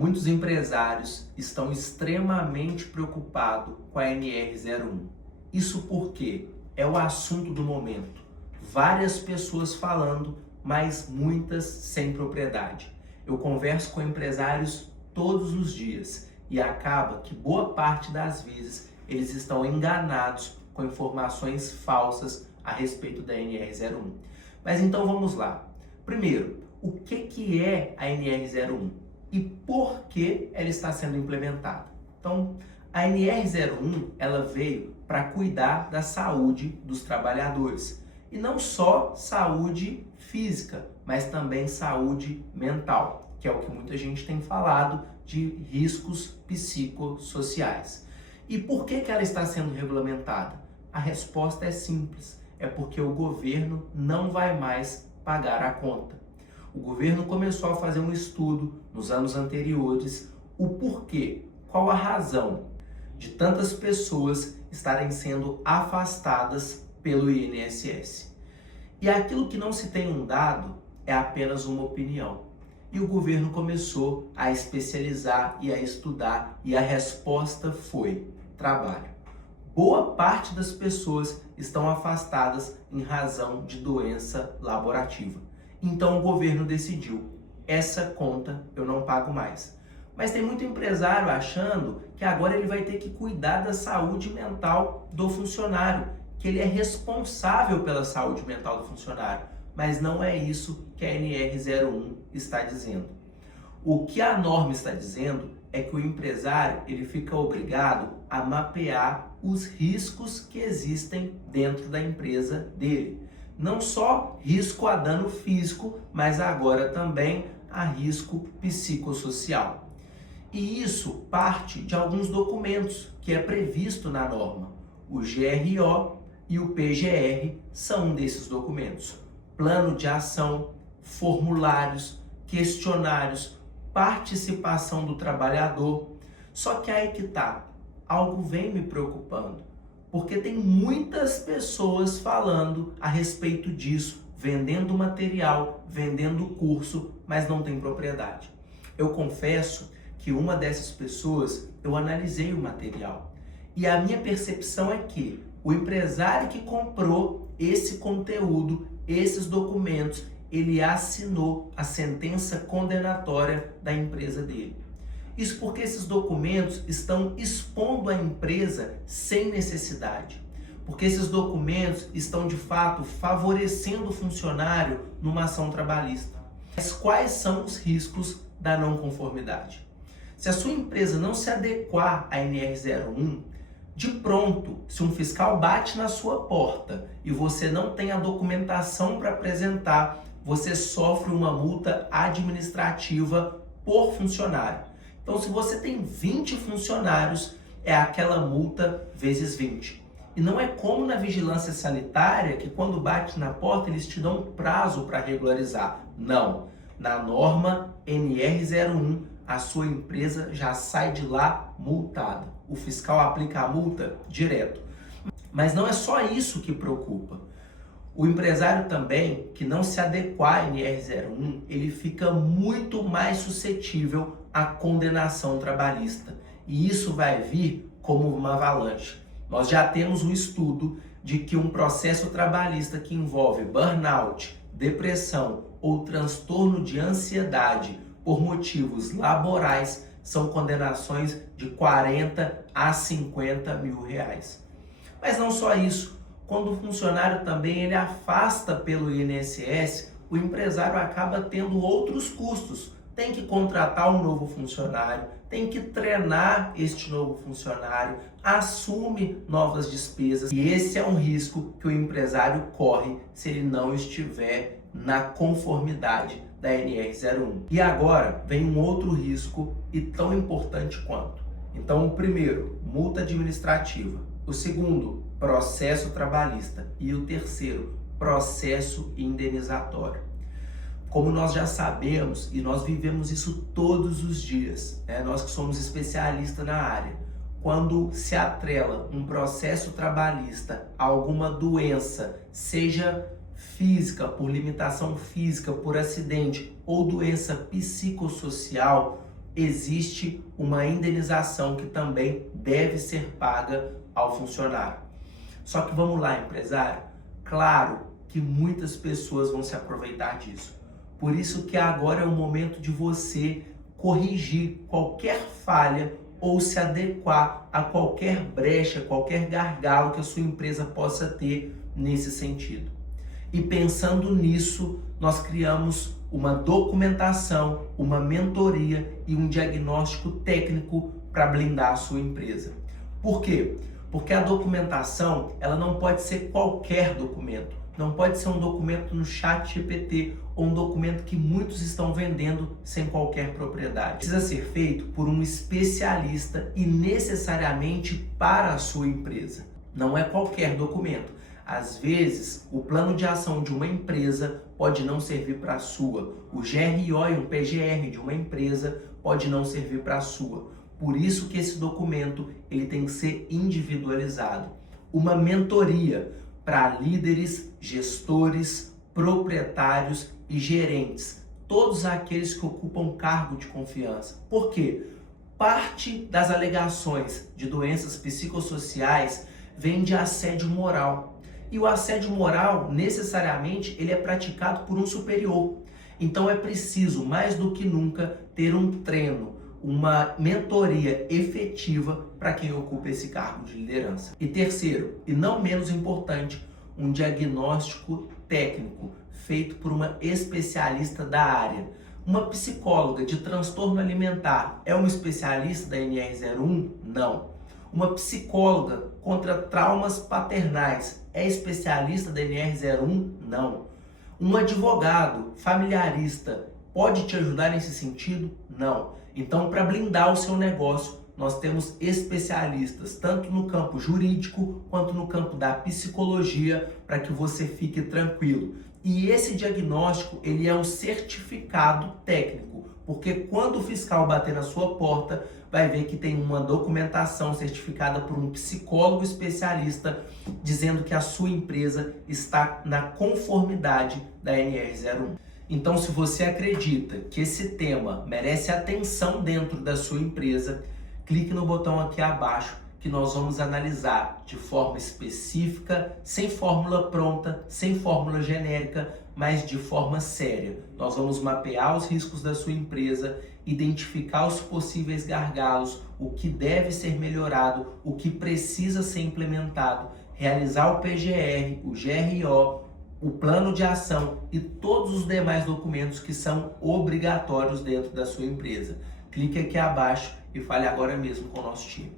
Muitos empresários estão extremamente preocupados com a NR01. Isso porque é o assunto do momento. Várias pessoas falando, mas muitas sem propriedade. Eu converso com empresários todos os dias e acaba que boa parte das vezes eles estão enganados com informações falsas a respeito da NR01. Mas então vamos lá. Primeiro, o que é a NR01 e por que ela está sendo implementada? Então, a NR01 ela veio para cuidar da saúde dos trabalhadores. E não só saúde física, mas também saúde mental, que é o que muita gente tem falado de riscos psicossociais. E por que ela está sendo regulamentada? A resposta é simples, é porque o governo não vai mais pagar a conta. O governo começou a fazer um estudo nos anos anteriores, o porquê, qual a razão de tantas pessoas estarem sendo afastadas pelo INSS. E aquilo que não se tem um dado é apenas uma opinião. E o governo começou a especializar e a estudar, e a resposta foi trabalho. Boa parte das pessoas estão afastadas em razão de doença laborativa. Então o governo decidiu, essa conta eu não pago mais. Mas tem muito empresário achando que agora ele vai ter que cuidar da saúde mental do funcionário, que ele é responsável pela saúde mental do funcionário. Mas não é isso que a NR01 está dizendo. O que a norma está dizendo é que o empresário ele fica obrigado a mapear os riscos que existem dentro da empresa dele. Não só risco a dano físico, mas agora também a risco psicossocial. E isso parte de alguns documentos que é previsto na norma. O GRO e o PGR são um desses documentos. Plano de ação, formulários, questionários, participação do trabalhador. Só que aí que tá, algo vem me preocupando, porque tem muitas pessoas falando a respeito disso, vendendo material, vendendo curso, mas não tem propriedade. Eu confesso que uma dessas pessoas, eu analisei o material e a minha percepção é que o empresário que comprou esse conteúdo, esses documentos, ele assinou a sentença condenatória da empresa dele. Isso porque esses documentos estão expondo a empresa sem necessidade. Porque esses documentos estão, de fato, favorecendo o funcionário numa ação trabalhista. Mas quais são os riscos da não conformidade? Se a sua empresa não se adequar à NR01, de pronto, se um fiscal bate na sua porta e você não tem a documentação para apresentar, você sofre uma multa administrativa por funcionário. Então, se você tem 20 funcionários, é aquela multa vezes 20. E não é como na vigilância sanitária, que quando bate na porta, eles te dão um prazo para regularizar. Não. Na norma NR01, a sua empresa já sai de lá multada. O fiscal aplica a multa direto. Mas não é só isso que preocupa. O empresário também, que não se adequar à NR01, ele fica muito mais suscetível à condenação trabalhista. E isso vai vir como uma avalanche. Nós já temos um estudo de que um processo trabalhista que envolve burnout, depressão ou transtorno de ansiedade por motivos laborais são condenações de 40 a 50 mil reais. Mas não só isso. Quando o funcionário também ele afasta pelo INSS, o empresário acaba tendo outros custos. Tem que contratar um novo funcionário, tem que treinar este novo funcionário, assume novas despesas. E esse é um risco que o empresário corre se ele não estiver na conformidade da NR01. E agora vem um outro risco e tão importante quanto. Então, o primeiro, multa administrativa. O segundo, processo trabalhista. E o terceiro, processo indenizatório. Como nós já sabemos e nós vivemos isso todos os dias, nós que somos especialistas na área, quando se atrela um processo trabalhista a alguma doença, seja física, por limitação física, por acidente ou doença psicossocial, existe uma indenização que também deve ser paga ao funcionário. Só que vamos lá, empresário, claro que muitas pessoas vão se aproveitar disso. Por isso que agora é o momento de você corrigir qualquer falha ou se adequar a qualquer brecha, qualquer gargalo que a sua empresa possa ter nesse sentido. E pensando nisso, nós criamos uma documentação, uma mentoria e um diagnóstico técnico para blindar a sua empresa. Por quê? Porque a documentação, ela não pode ser qualquer documento. Não pode ser um documento no ChatGPT ou um documento que muitos estão vendendo sem qualquer propriedade. Precisa ser feito por um especialista e necessariamente para a sua empresa. Não é qualquer documento. Às vezes, o plano de ação de uma empresa pode não servir para a sua. O GRO e um PGR de uma empresa pode não servir para a sua. Por isso que esse documento ele tem que ser individualizado. Uma mentoria para líderes, gestores, proprietários e gerentes, todos aqueles que ocupam cargo de confiança. Por quê? Parte das alegações de doenças psicossociais vem de assédio moral. E o assédio moral, necessariamente, ele é praticado por um superior. Então é preciso, mais do que nunca, ter um treino, uma mentoria efetiva para quem ocupa esse cargo de liderança. E terceiro, e não menos importante, um diagnóstico técnico feito por uma especialista da área. Uma psicóloga de transtorno alimentar é uma especialista da NR01? Não. Uma psicóloga contra traumas paternais é especialista da NR01? Não. Um advogado familiarista pode te ajudar nesse sentido? Não. Então, para blindar o seu negócio, nós temos especialistas, tanto no campo jurídico quanto no campo da psicologia, para que você fique tranquilo. E esse diagnóstico, ele é um certificado técnico, porque quando o fiscal bater na sua porta, vai ver que tem uma documentação certificada por um psicólogo especialista dizendo que a sua empresa está na conformidade da NR01. Então, se você acredita que esse tema merece atenção dentro da sua empresa, clique no botão aqui abaixo que nós vamos analisar de forma específica, sem fórmula pronta, sem fórmula genérica, mas de forma séria. Nós vamos mapear os riscos da sua empresa, identificar os possíveis gargalos, o que deve ser melhorado, o que precisa ser implementado, realizar o PGR, o GRO, o plano de ação e todos os demais documentos que são obrigatórios dentro da sua empresa. Clique aqui abaixo e fale agora mesmo com o nosso time.